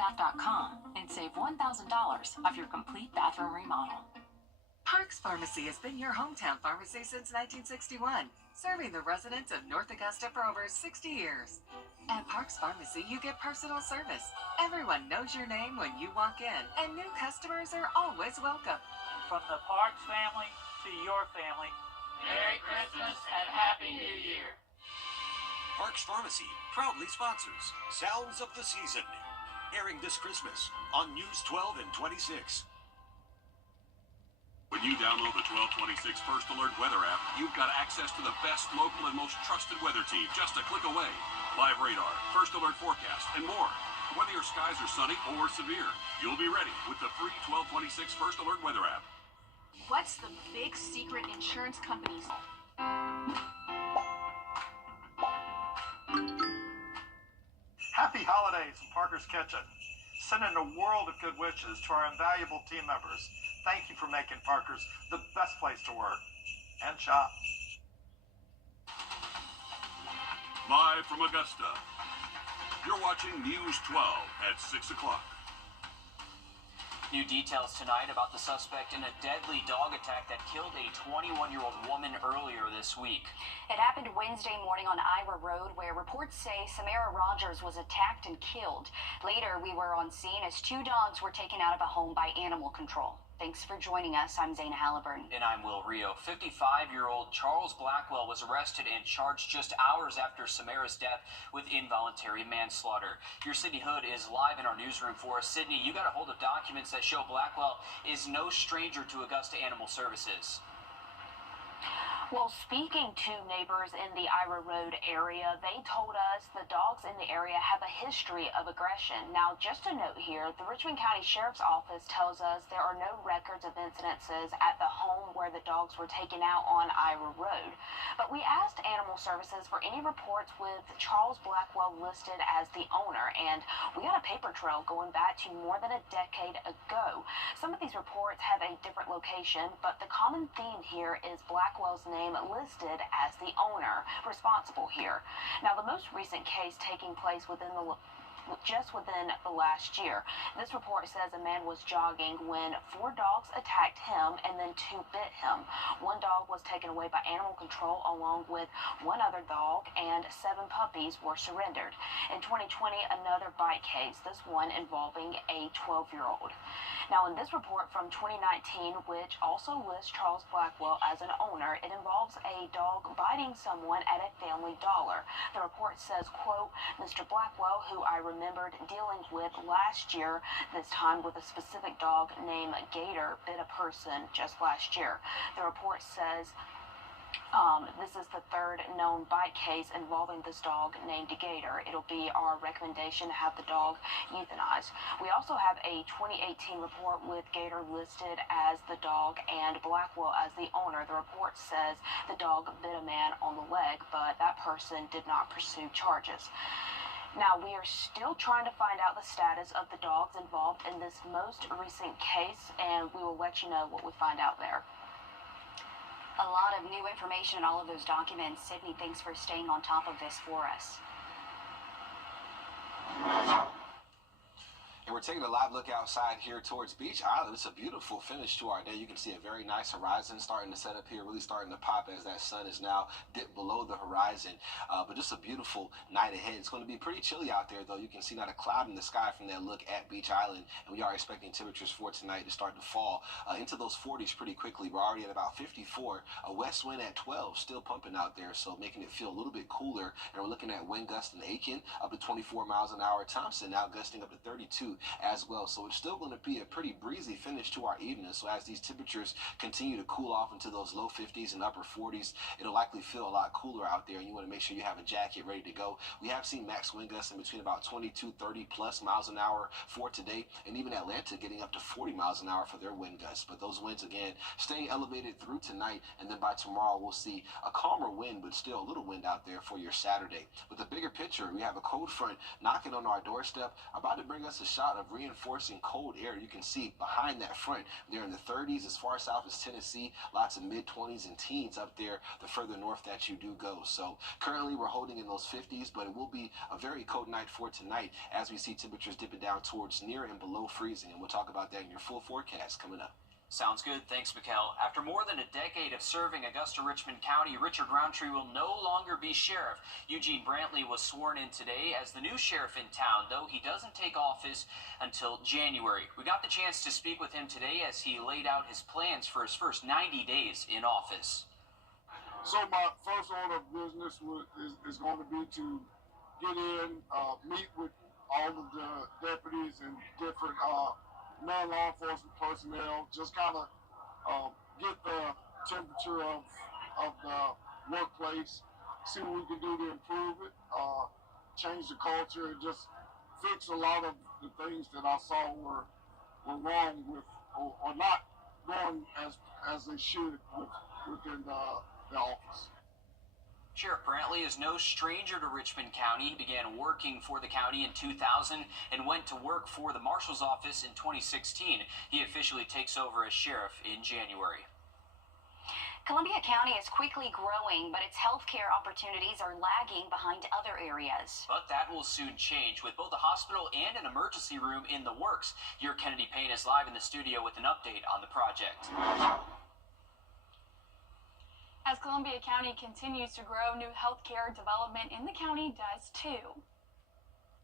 WJBF.com and save $1,000 off your complete bathroom remodel. Parks Pharmacy has been your hometown pharmacy since 1961, serving the residents of North Augusta for over 60 years. At Parks Pharmacy, you get personal service. Everyone knows your name when you walk in, and new customers are always welcome. From the Parks family to your family, Merry Christmas and Happy New Year. Parks Pharmacy proudly sponsors Sounds of the Season, airing this Christmas on News 12 and 26. When you download the 1226 First Alert weather app, you've got access to the best local and most trusted weather team just a click away. Live radar, First Alert forecast, and more. Whether your skies are sunny or severe, you'll be ready with the free 1226 First Alert weather app. What's the big secret insurance companies? Happy holidays from Parker's Kitchen. Sending a world of good wishes to our invaluable team members. Thank you for making Parker's the best place to work and shop. Live from Augusta, you're watching News 12 at 6 o'clock. New details tonight about the suspect in a deadly dog attack that killed a 21-year-old woman earlier this week. It happened Wednesday morning on Ira Road, where reports say Samara Rogers was attacked and killed. Later, we were on scene as two dogs were taken out of a home by animal control. Thanks for joining us. I'm Zana Halliburton. And I'm Will Rio. 55-year-old Charles Blackwell was arrested and charged just hours after Samara's death with involuntary manslaughter. Your Sydney Hood is live in our newsroom for us. Sydney, you got a hold of documents that show Blackwell is no stranger to Augusta Animal Services. Well, speaking to neighbors in the Ira Road area, they told us the dogs in the area have a history of aggression. Now, just a note here, the Richmond County Sheriff's Office tells us there are no records of incidences at the home where the dogs were taken out on Ira Road. But we asked Animal Services for any reports with Charles Blackwell listed as the owner, and we got a paper trail going back to more than a decade ago. Some of these reports have a different location, but the common theme here is Blackwell's name listed as the owner responsible here. Now, the most recent case taking place just within the last year. This report says a man was jogging when 4 dogs attacked him and then 2 bit him. 1 dog was taken away by animal control along with 1 other dog, and 7 puppies were surrendered. In 2020, another bite case, this one involving a 12-year-old. Now, in this report from 2019, which also lists Charles Blackwell as an owner, it involves a dog biting someone at a Family Dollar. The report says, quote, Mr. Blackwell, who I remembered dealing with last year, this time with a specific dog named Gator, bit a person just last year. The report says this is the 3rd known bite case involving this dog named Gator. It'll be our recommendation to have the dog euthanized. We also have a 2018 report with Gator listed as the dog and Blackwell as the owner. The report says the dog bit a man on the leg, but that person did not pursue charges. Now, we are still trying to find out the status of the dogs involved in this most recent case, and we will let you know what we find out there. A lot of new information in all of those documents. Sydney, thanks for staying on top of this for us. And we're taking a live look outside here towards Beach Island. It's a beautiful finish to our day. You can see a very nice horizon starting to set up here, really starting to pop as that sun is now dipped below the horizon. But just a beautiful night ahead. It's going to be pretty chilly out there, though. You can see not a cloud in the sky from that look at Beach Island. And we are expecting temperatures for tonight to start to fall into those 40s pretty quickly. We're already at about 54. A west wind at 12, still pumping out there, so making it feel a little bit cooler. And we're looking at wind gusts in Aiken up to 24 miles an hour. Thompson now gusting up to 32 as well. So it's still going to be a pretty breezy finish to our evening. So as these temperatures continue to cool off into those low 50s and upper 40s, it'll likely feel a lot cooler out there, and you want to make sure you have a jacket ready to go. We have seen max wind gusts in between about 22, 30 plus miles an hour for today, and even Atlanta getting up to 40 miles an hour for their wind gusts. But those winds, again, staying elevated through tonight, and then by tomorrow we'll see a calmer wind, but still a little wind out there for your Saturday. With the bigger picture, we have a cold front knocking on our doorstep, about to bring us a shot of reinforcing cold air. You can see behind that front, they're in the 30s as far south as Tennessee, lots of mid-20s and teens up there the further north that you do go. So currently we're holding in those 50s, but it will be a very cold night for tonight as we see temperatures dipping down towards near and below freezing. And we'll talk about that in your full forecast coming up. Sounds good. Thanks, Mikkel. After more than a decade of serving Augusta-Richmond County, Richard Roundtree will no longer be sheriff. Eugene Brantley was sworn in today as the new sheriff in town, though he doesn't take office until January. We got the chance to speak with him today as he laid out his plans for his first 90 days in office. So my first order of business is going to be to get in, meet with all of the deputies and different non-law enforcement personnel, just kind of get the temperature of the workplace, see what we can do to improve it, change the culture, and just fix a lot of the things that I saw were wrong with or not going as they should within the office. Sheriff Brantley is no stranger to Richmond County. He began working for the county in 2000 and went to work for the Marshal's office in 2016. He officially takes over as sheriff in January. Columbia County is quickly growing, but its healthcare opportunities are lagging behind other areas. But that will soon change with both a hospital and an emergency room in the works. Your Kennedy Payne is live in the studio with an update on the project. As Columbia County continues to grow, new healthcare development in the county does too.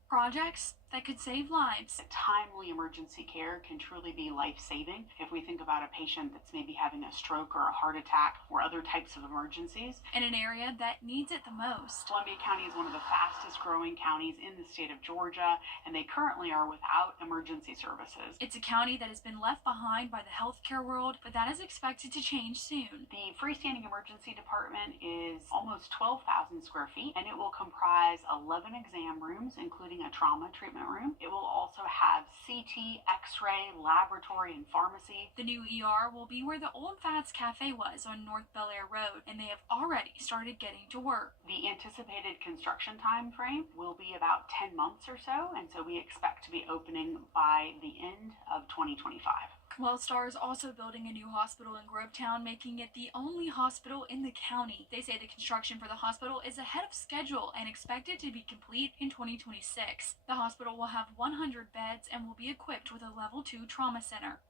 Projects that could save lives. Timely emergency care can truly be life-saving. If we think about a patient that's maybe having a stroke or a heart attack or other types of emergencies. In an area that needs it the most. Columbia County is one of the fastest growing counties in the state of Georgia, and they currently are without emergency services. It's a county that has been left behind by the healthcare world, but that is expected to change soon. The freestanding emergency department is almost 12,000 square feet, and it will comprise 11 exam rooms, including a trauma treatment room. It will also have CT, X-ray, laboratory, and pharmacy. The new ER will be where the Old Fats Cafe was on North Bel Air Road, and they have already started getting to work. The anticipated construction time frame will be about 10 months or so, and so we expect to be opening by the end of 2025. Wellstar is also building a new hospital in Grovetown, making it the only hospital in the county. They say the construction for the hospital is ahead of schedule and expected to be complete in 2026. The hospital will have 100 beds and will be equipped with a level 2 trauma center.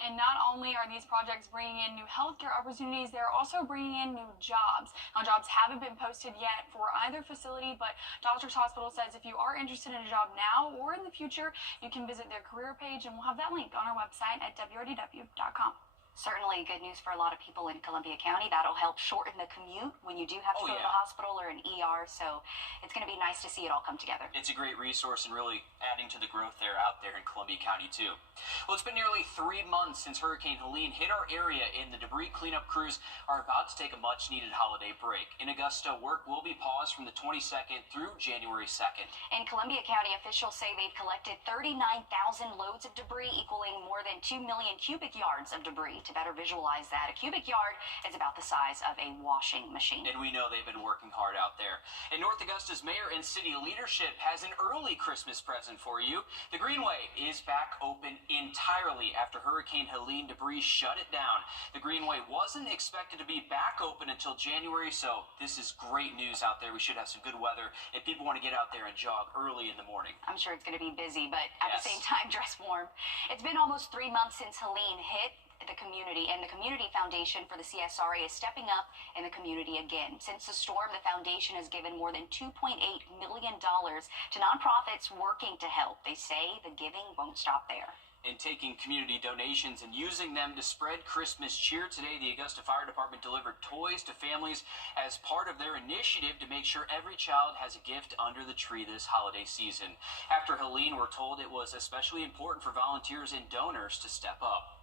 And not only are these projects bringing in new healthcare opportunities, they're also bringing in new jobs. Now, jobs haven't been posted yet for either facility, but Doctors Hospital says if you are interested in a job now or in the future, you can visit their career page, and we'll have that link on our website at WRDW.com. Certainly good news for a lot of people in Columbia County. That'll help shorten the commute when you do have to go to the hospital or an ER. So it's going to be nice to see it all come together. It's a great resource and really adding to the growth out there in Columbia County, too. Well, it's been nearly 3 months since Hurricane Helene hit our area, and the debris cleanup crews are about to take a much-needed holiday break. In Augusta, work will be paused from the 22nd through January 2nd. In Columbia County, officials say they've collected 39,000 loads of debris, equaling more than 2 million cubic yards of debris. To better visualize that, a cubic yard is about the size of a washing machine. And we know they've been working hard out there. And North Augusta's mayor and city leadership has an early Christmas present for you. The Greenway is back open entirely after Hurricane Helene debris shut it down. The Greenway wasn't expected to be back open until January, so this is great news out there. We should have some good weather if people want to get out there and jog early in the morning. I'm sure it's going to be busy, but at the same time, dress warm. It's been almost 3 months since Helene hit the community, and the Community Foundation for the CSRA is stepping up in the community again. Since the storm, the foundation has given more than $2.8 million to nonprofits working to help. They say the giving won't stop there. In taking community donations and using them to spread Christmas cheer, today the Augusta Fire Department delivered toys to families as part of their initiative to make sure every child has a gift under the tree this holiday season. After Helene, we're told it was especially important for volunteers and donors to step up.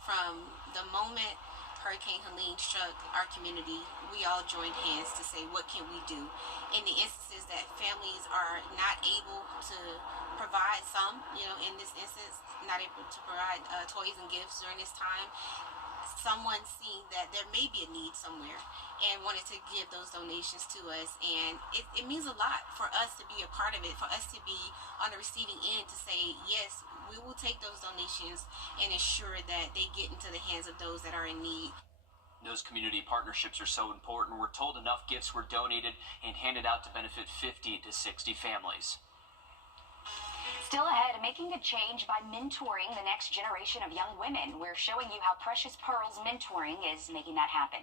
From the moment Hurricane Helene struck our community, we all joined hands to say, what can we do? In the instances that families are not able to provide in this instance, not able to provide toys and gifts during this time, someone seeing that there may be a need somewhere and wanted to give those donations to us. And it means a lot for us to be a part of it, for us to be on the receiving end to say, yes, we will take those donations and ensure that they get into the hands of those that are in need. Those community partnerships are so important. We're told enough gifts were donated and handed out to benefit 50 to 60 families. Still ahead, making a change by mentoring the next generation of young women. We're showing you how Precious Pearls Mentoring is making that happen.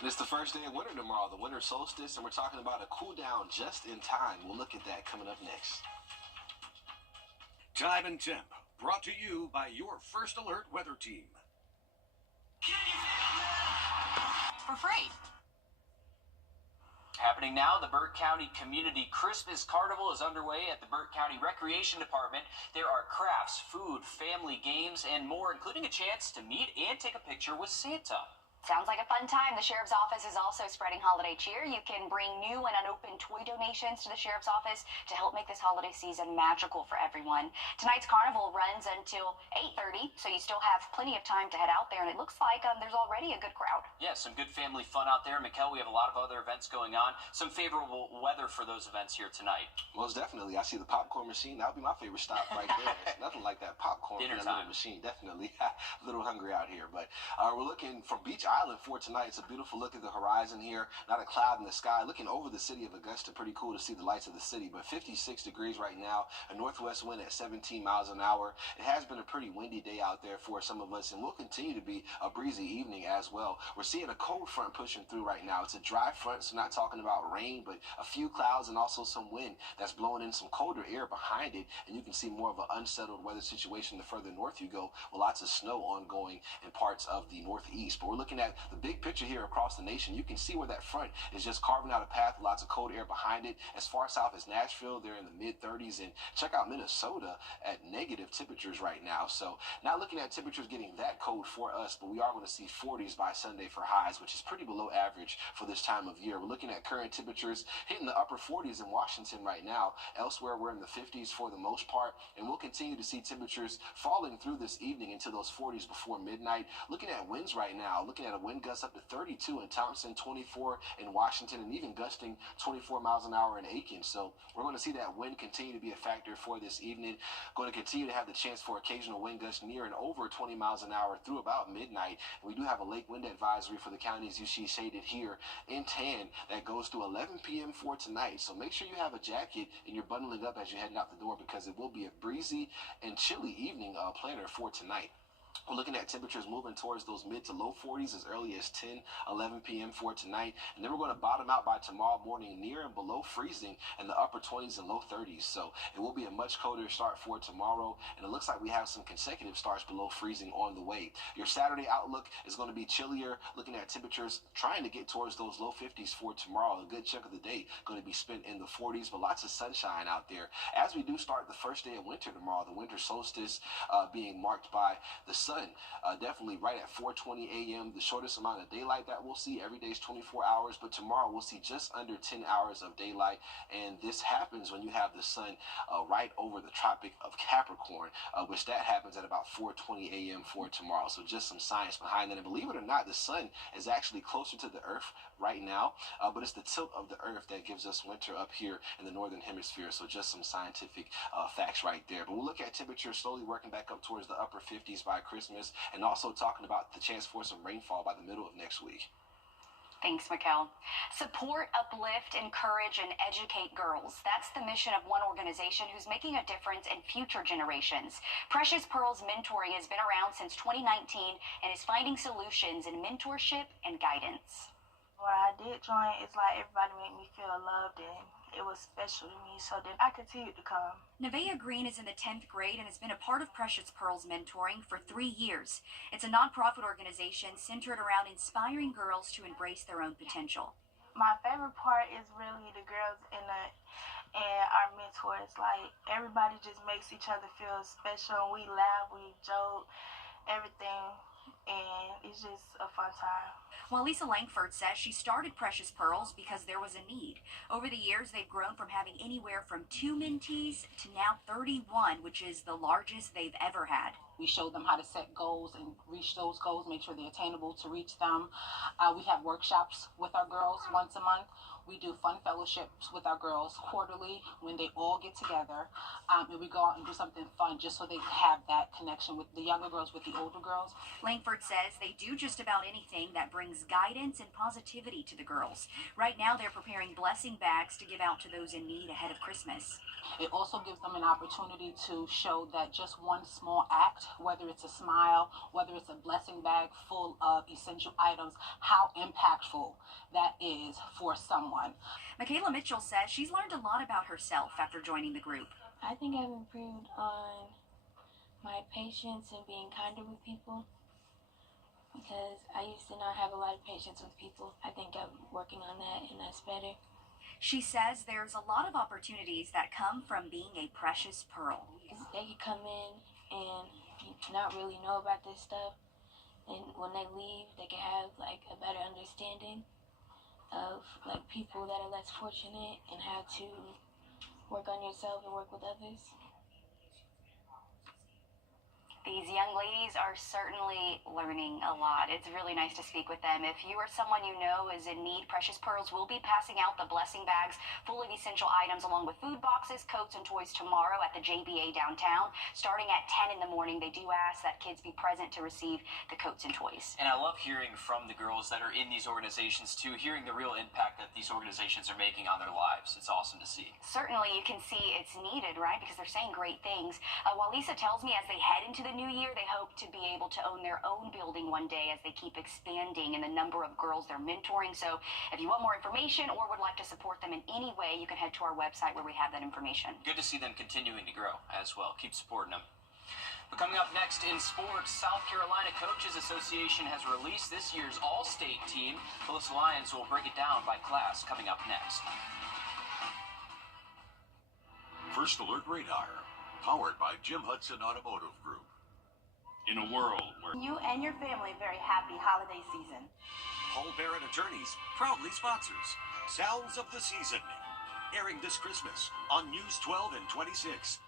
And it's the first day of winter tomorrow, the winter solstice, and we're talking about a cool down just in time. We'll look at that coming up next. Time and Temp, brought to you by your First Alert weather team. For free. Happening now, the Burke County Community Christmas Carnival is underway at the Burke County Recreation Department. There are crafts, food, family games, and more, including a chance to meet and take a picture with Santa. Sounds like a fun time. The Sheriff's Office is also spreading holiday cheer. You can bring new and unopened toy donations to the Sheriff's Office to help make this holiday season magical for everyone. Tonight's carnival runs until 8:30, so you still have plenty of time to head out there, and it looks like there's already a good crowd. Yeah, some good family fun out there. Mikkel, we have a lot of other events going on. Some favorable weather for those events here tonight. Most definitely. I see the popcorn machine. That would be my favorite stop right there. It's nothing like that popcorn Dinner in that time. little machine. Definitely. A little hungry out here. But we're looking from Beach Island for tonight. It's a beautiful look at the horizon here. Not a cloud in the sky. Looking over the city of Augusta. Pretty cool to see the lights of the city. But 56 degrees right now. A northwest wind at 17 miles an hour. It has been a pretty windy day out there for some of us, and will continue to be a breezy evening as well. We're seeing a cold front pushing through right now. It's a dry front, so not talking about rain, but a few clouds and also some wind that's blowing in some colder air behind it, and you can see more of an unsettled weather situation the further north you go, with lots of snow ongoing in parts of the northeast. But we're looking at the big picture here across the nation. You can see where that front is just carving out a path with lots of cold air behind it. As far south as Nashville, they're in the mid-30s, and check out Minnesota at negative temperatures right now. So not looking at temperatures getting that cold for us, but we are going to see 40s by Sunday for highs, which is pretty below average for this time of year. We're looking at current temperatures hitting the upper 40s in Washington right now. Elsewhere, we're in the 50s for the most part, and we'll continue to see temperatures falling through this evening into those 40s before midnight. Looking at winds right now, looking at a wind gust up to 32 in Thompson, 24 in Washington, and even gusting 24 miles an hour in Aiken. So we're going to see that wind continue to be a factor for this evening. Going to continue to have the chance for occasional wind gusts near and over 20 miles an hour through about midnight. And we do have a lake wind advisory for the counties you see shaded here in tan that goes through 11 p.m. for tonight. So make sure you have a jacket and you're bundling up as you're heading out the door, because it will be a breezy and chilly evening planner for tonight. We're looking at temperatures moving towards those mid to low 40s as early as 10, 11 p.m. for tonight. And then we're going to bottom out by tomorrow morning near and below freezing in the upper 20s and low 30s. So it will be a much colder start for tomorrow. And it looks like we have some consecutive starts below freezing on the way. Your Saturday outlook is going to be chillier, looking at temperatures trying to get towards those low 50s for tomorrow. A good chunk of the day going to be spent in the 40s, but lots of sunshine out there. As we do start the first day of winter tomorrow, the winter solstice being marked by the sun. Definitely right at 4:20 a.m. The shortest amount of daylight that we'll see. Every day is 24 hours, but tomorrow we'll see just under 10 hours of daylight. And this happens when you have the sun right over the Tropic of Capricorn, which that happens at about 4:20 a.m. for tomorrow. So just some science behind that. And believe it or not, the sun is actually closer to the earth right now, but it's the tilt of the earth that gives us winter up here in the northern hemisphere. So just some scientific facts right there. But we'll look at temperatures slowly working back up towards the upper 50s by Christmas, and also talking about the chance for some rainfall by the middle of next week. Thanks, Mikkel. Support, uplift, encourage, and educate girls. That's the mission of one organization who's making a difference in future generations. Precious Pearls Mentoring has been around since 2019 and is finding solutions in mentorship and guidance. When I did join, it's like everybody made me feel loved, and it was special to me, so then I continued to come. Nevaeh Green is in the 10th grade and has been a part of Precious Pearls Mentoring for 3 years. It's a nonprofit organization centered around inspiring girls to embrace their own potential. My favorite part is really the girls and our mentors. Like, everybody just makes each other feel special. We laugh, we joke, everything, and it's just a fun time. While Lisa Langford says she started Precious Pearls because there was a need. Over the years, they've grown from having anywhere from 2 mentees to now 31, which is the largest they've ever had. We show them how to set goals and reach those goals, make sure they're attainable to reach them. We have workshops with our girls once a month. We do fun fellowships with our girls quarterly when they all get together. And we go out and do something fun just so they have that connection with the younger girls, with the older girls. Langford says they do just about anything that brings guidance and positivity to the girls. Right now, they're preparing blessing bags to give out to those in need ahead of Christmas. It also gives them an opportunity to show that just one small act, whether it's a smile, whether it's a blessing bag full of essential items, how impactful that is for someone. Michaela Mitchell says she's learned a lot about herself after joining the group. I think I've improved on my patience and being kinder with people, because I used to not have a lot of patience with people. I think I'm working on that, and that's better. She says there's a lot of opportunities that come from being a precious pearl. They can come in and not really know about this stuff, and when they leave, they can have like a better understanding of like people that are less fortunate and how to work on yourself and work with others. These young ladies are certainly learning a lot. It's really nice to speak with them. If you or someone you know is in need, Precious Pearls will be passing out the blessing bags full of essential items along with food boxes, coats, and toys tomorrow at the JBA downtown. Starting at 10 in the morning, they do ask that kids be present to receive the coats and toys. And I love hearing from the girls that are in these organizations too, hearing the real impact that these organizations are making on their lives. It's awesome to see. Certainly, you can see it's needed, right? Because they're saying great things. While Lisa tells me as they head into the new year, they hope to be able to own their own building one day as they keep expanding in the number of girls they're mentoring. So if you want more information or would like to support them in any way, you can head to our website where we have that information. Good to see them continuing to grow as well. Keep supporting them. But coming up next in sports, South Carolina Coaches Association has released this year's All-State team. Melissa Lyons will break it down by class coming up next. First Alert Radar, powered by Jim Hudson Automotive Group. In a world where you and your family a very happy holiday season. Paul Barrett Attorneys proudly sponsors Sounds of the Season, airing this Christmas on News 12 and 26.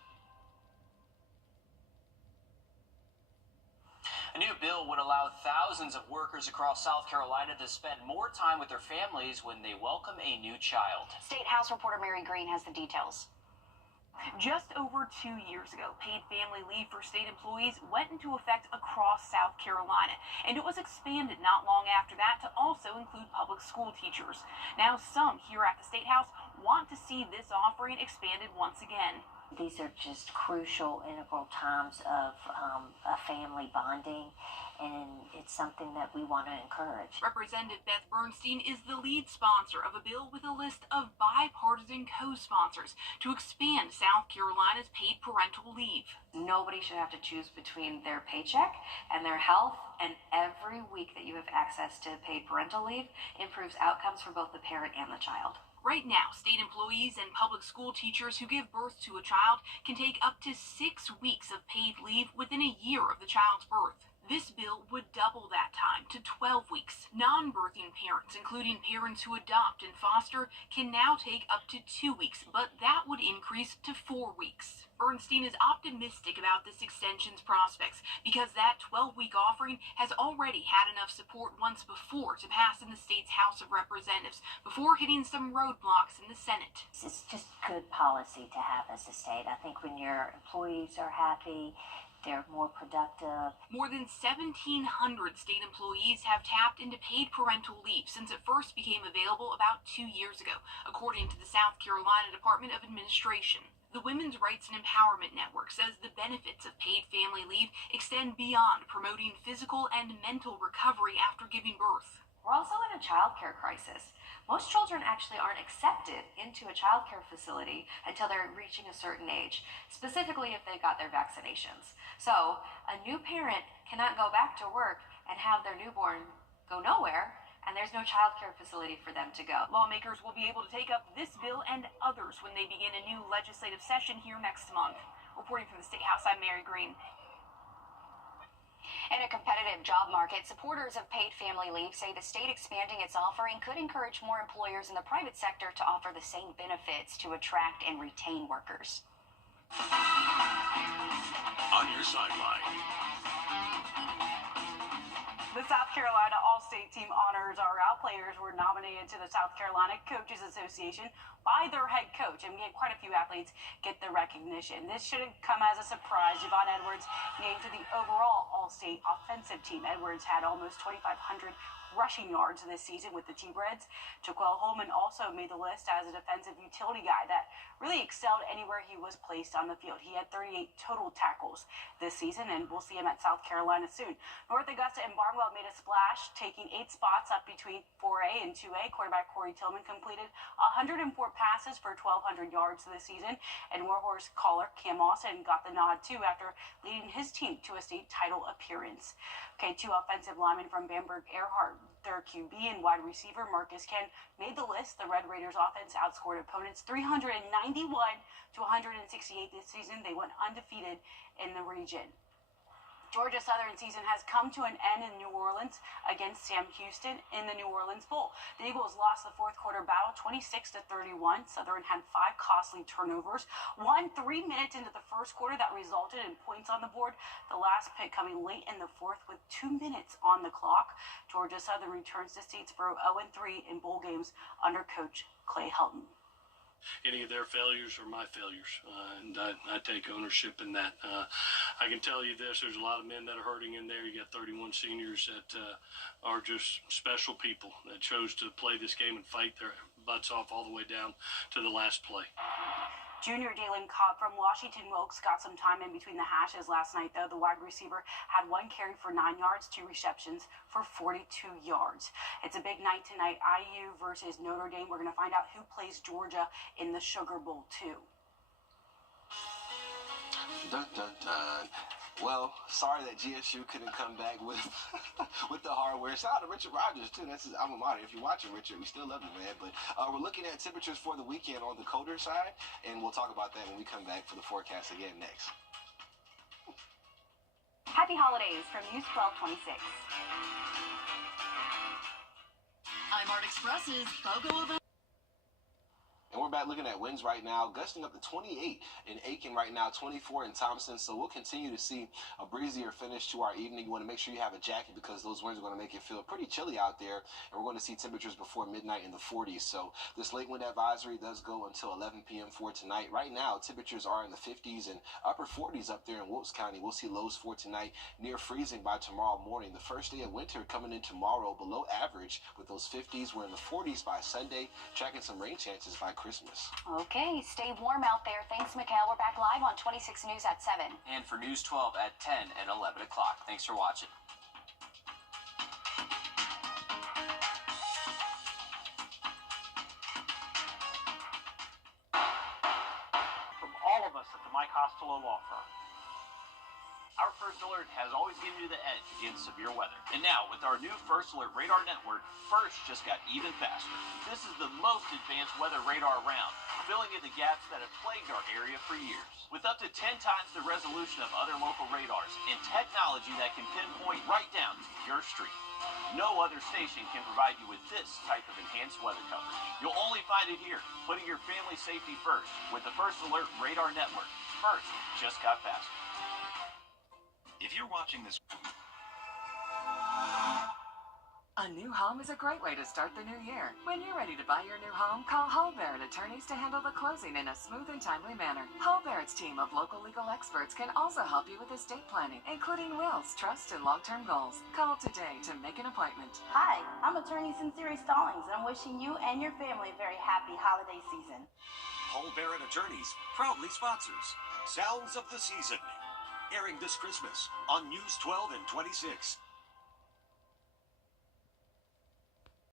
A new bill would allow thousands of workers across South Carolina to spend more time with their families when they welcome a new child. State House reporter Mary Green has the details. Just over 2 years ago, paid family leave for state employees went into effect across South Carolina, and it was expanded not long after that to also include public school teachers. Now, some here at the State House want to see this offering expanded once again. These are just crucial, integral times of a family bonding, and it's something that we want to encourage. Representative Beth Bernstein is the lead sponsor of a bill with a list of bipartisan co-sponsors to expand South Carolina's paid parental leave. Nobody should have to choose between their paycheck and their health, and every week that you have access to paid parental leave improves outcomes for both the parent and the child. Right now, state employees and public school teachers who give birth to a child can take up to 6 weeks of paid leave within a year of the child's birth. This bill would double that time to 12 weeks. Non-birthing parents, including parents who adopt and foster, can now take up to 2 weeks, but that would increase to 4 weeks. Bernstein is optimistic about this extension's prospects because that 12-week offering has already had enough support once before to pass in the state's House of Representatives before hitting some roadblocks in the Senate. It's just good policy to have as a state. I think when your employees are happy, they're more productive. More than 1,700 state employees have tapped into paid parental leave since it first became available about 2 years ago, according to the South Carolina Department of Administration. The Women's Rights and Empowerment Network says the benefits of paid family leave extend beyond promoting physical and mental recovery after giving birth. We're also in a childcare crisis. Most children actually aren't accepted into a childcare facility until they're reaching a certain age, specifically if they've got their vaccinations. So a new parent cannot go back to work and have their newborn go nowhere, and there's no childcare facility for them to go. Lawmakers will be able to take up this bill and others when they begin a new legislative session here next month. Reporting from the State House, I'm Mary Green. In a competitive job market, supporters of paid family leave say the state expanding its offering could encourage more employers in the private sector to offer the same benefits to attract and retain workers. On your sideline. The South Carolina All-State Team Honors RL players were nominated to the South Carolina Coaches Association by their head coach, and we had quite a few athletes get the recognition. This shouldn't come as a surprise. Javon Edwards named to the overall All-State offensive team. Edwards had almost 2,500 rushing yards this season with the T-Reds. Jaquel Holman also made the list as a defensive utility guy that really excelled anywhere he was placed on the field. He had 38 total tackles this season, and we'll see him at South Carolina soon. North Augusta and Barnwell made a splash, taking 8 spots up between 4A and 2A. Quarterback Corey Tillman completed 104 passes for 1,200 yards this season, and Warhorse caller Cam Austin got the nod too after leading his team to a state title appearance. Okay, 2 offensive linemen from Bamberg Earhart, their QB and wide receiver Marcus Ken made the list. The Red Raiders offense outscored opponents 391 to 168 this season. They went undefeated in the region. Georgia Southern season has come to an end in New Orleans against Sam Houston in the New Orleans Bowl. The Eagles lost the fourth quarter battle 26-31. Southern had 5 costly turnovers, 1 3 minutes into the first quarter that resulted in points on the board. The last pick coming late in the fourth with 2 minutes on the clock. Georgia Southern returns to Statesboro 0-3 in bowl games under coach Clay Helton. Any of their failures are my failures, and I take ownership in that. I can tell you this, there's a lot of men that are hurting in there. You got 31 seniors that are just special people that chose to play this game and fight their butts off all the way down to the last play. Junior Dalen Cobb from Washington Wilkes got some time in between the hashes last night, though. The wide receiver had 1 carry for 9 yards, 2 receptions for 42 yards. It's a big night tonight, IU versus Notre Dame. We're going to find out who plays Georgia in the Sugar Bowl, too. Dun, dun, dun. Well, sorry that GSU couldn't come back with with the hardware. Shout out to Richard Rogers, too. That's his alma mater. If you're watching, Richard, we still love you, man. But we're looking at temperatures for the weekend on the colder side, and we'll talk about that when we come back for the forecast again next. Happy holidays from News 1226. I'm Art Express's BOGO event. And we're back looking at winds right now, gusting up to 28 in Aiken right now, 24 in Thompson. So we'll continue to see a breezier finish to our evening. You want to make sure you have a jacket because those winds are going to make it feel pretty chilly out there. And we're going to see temperatures before midnight in the 40s. So this late wind advisory does go until 11 p.m. for tonight. Right now, temperatures are in the 50s and upper 40s up there in Wilkes County. We'll see lows for tonight near freezing by tomorrow morning. The first day of winter coming in tomorrow below average with those 50s. We're in the 40s by Sunday, tracking some rain chances by Christmas. Okay, stay warm out there. Thanks, Mikhail. We're back live on 26 News at 7. And for News 12 at 10 and 11 o'clock. Thanks for watching. From all of us at the Mike Costello Law Firm, our First Alert has always given you the edge against severe weather. And now, with our new First Alert Radar Network, First just got even faster. This is the most advanced weather radar around, filling in the gaps that have plagued our area for years. With up to 10 times the resolution of other local radars and technology that can pinpoint right down to your street. No other station can provide you with this type of enhanced weather coverage. You'll only find it here, putting your family safety first with the First Alert Radar Network. First just got faster. If you're watching this... A new home is a great way to start the new year. When you're ready to buy your new home, call Hull Barrett Attorneys to handle the closing in a smooth and timely manner. Hull Barrett's team of local legal experts can also help you with estate planning, including wills, trust, and long-term goals. Call today to make an appointment. Hi, I'm attorney Sincere Stallings, and I'm wishing you and your family a very happy holiday season. Hull Barrett Attorneys proudly sponsors Sounds of the Season, airing this Christmas on News 12 and 26.